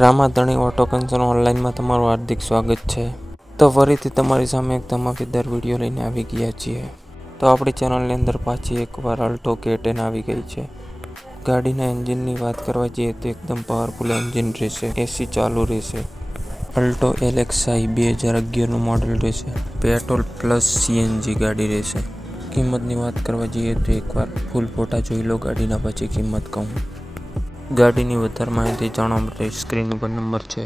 Ramadhani auto concern ઓનલાઈનમાં તમારું હાર્દિક સ્વાગત છે. તો ફરીથી તમારી સામે એક ધમાકેદાર વિડીયો લઈને આવી ગયા છીએ. તો આપણી ચેનલની અંદર પાછી એકવાર અલ્ટો K10 આવી ગઈ છે. ગાડીના એન્જિનની વાત કરવા જઈએ તો એકદમ પાવરફુલ એન્જિન રહેશે, એસી ચાલુ રહેશે. અલ્ટો LXi 2011નું મોડેલ રહેશે. પેટ્રોલ પ્લસ CNG ગાડી રહેશે. કિંમતની વાત કરવા જઈએ તો એકવાર ફૂલ ફોટા જોઈ લો ગાડીના, પછી કિંમત કહું. ગાડીની વધારે માહિતી જાણવા માટે સ્ક્રીન ઉપર નંબર છે,